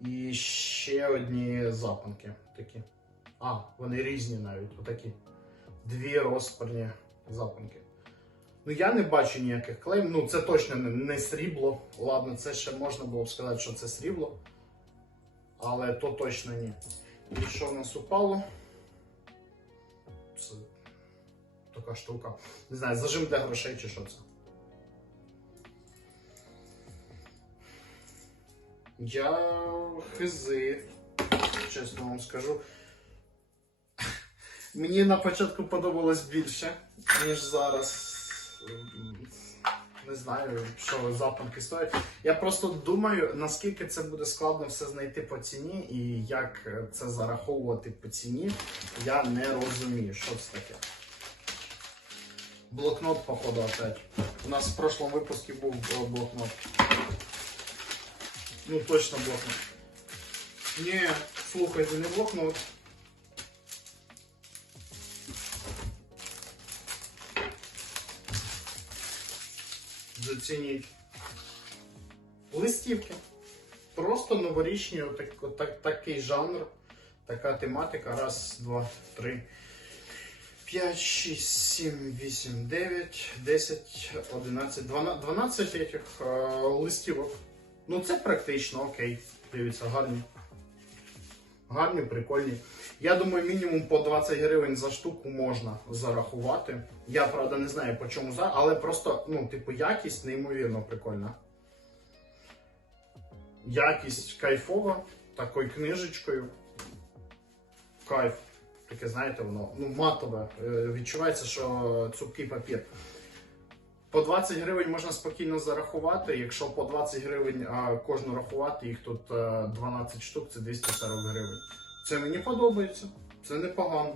І ще одні запанки такі. А, вони різні навіть. Отакі. Дві розпарні запанки. Ну, я не бачу ніяких клейм. Ну, це точно не срібло. Ладно, це ще можна було б сказати, що це срібло. Але то точно ні. І що в нас упало? Це така штука. Не знаю, зажим для грошей чи що це. Я хизи, чесно вам скажу. Мені на початку подобалось більше, ніж зараз. Не знаю, що запанки стоять. Я просто думаю, наскільки це буде складно все знайти по ціні і як це зараховувати по ціні, я не розумію, що це таке. Блокнот, походу, опять. У нас в прошлом випуску був е, блокнот. Ну, точно блокнот. Ні, слухайте, не блокнот. Зацініть. Листівки. Просто новорічні, отак, отак, такий жанр, така тематика. Раз, два, три. 5, 6, 7, 8, 9, 10, 11, 12, 12 е, листівок. Ну це практично, окей. Дивіться, гарні. Гарні, прикольні. Я думаю, мінімум по 20 гривень за штуку можна зарахувати. Я правда не знаю по чому за, але просто, ну, типу, якість неймовірно прикольна. Якість кайфова, такою книжечкою. Кайф. Таке, знаєте, воно ну, матове. Е, Відчувається, що цупкий папір. По 20 гривень можна спокійно зарахувати. Якщо по 20 гривень а, кожну рахувати, їх тут е, 12 штук, це 240 гривень. Це мені подобається. Це непогано.